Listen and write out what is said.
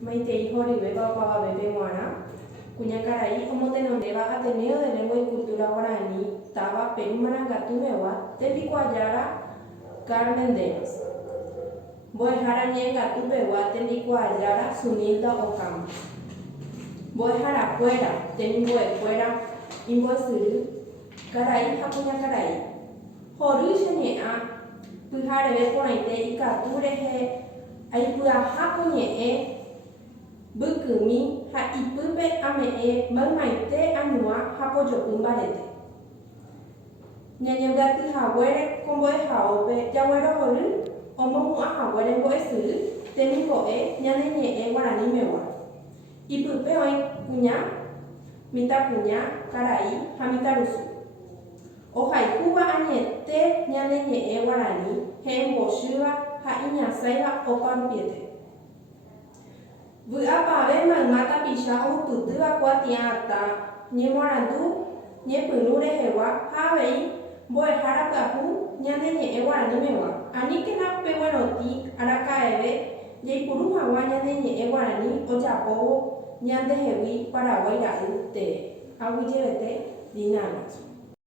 Maitei Joribe Baba Bebe Guara, Cuñacaray, Omotenondeva, Ateneo de Lengua y Cultura Guaraní, Taba, Perú Marangatumewa, Tepicuayara, Carmen Denos. Boejara Nienga Tupewa, Tepicuayara, Sunilda Ocam. Boejara Fuera, Teniboe Fuera, Imboesuru, Caray, Japuñacaray. Joru Xenea, Pujarebe Pointe y Catureje, Aipua Japuñe. Bukumi ha ipupe ame maite anua hapoyo umbarete. Nyanyagati hawere komboe haope yawero horu omo hawere boesu teniboe nyanenye guarani mewa. Ipupe oi kuña mita kuña karai hamitarusu. Ojai kuba añete nyanenye guarani hemboshuva ha iñasaiva opampiete. Vuapa mata pisha o putua quatiata, Niemorandu, Niepurure Hewa, Havei, Boehara Kapu, Nyane Eguaranimewa, Anikena Pewanoti, Arakaeve, Yaipuru Hawa Nyane Eguarani, Ojapo, Nyande Hewi, Paraguay, Te, Aguillete, Dinamas.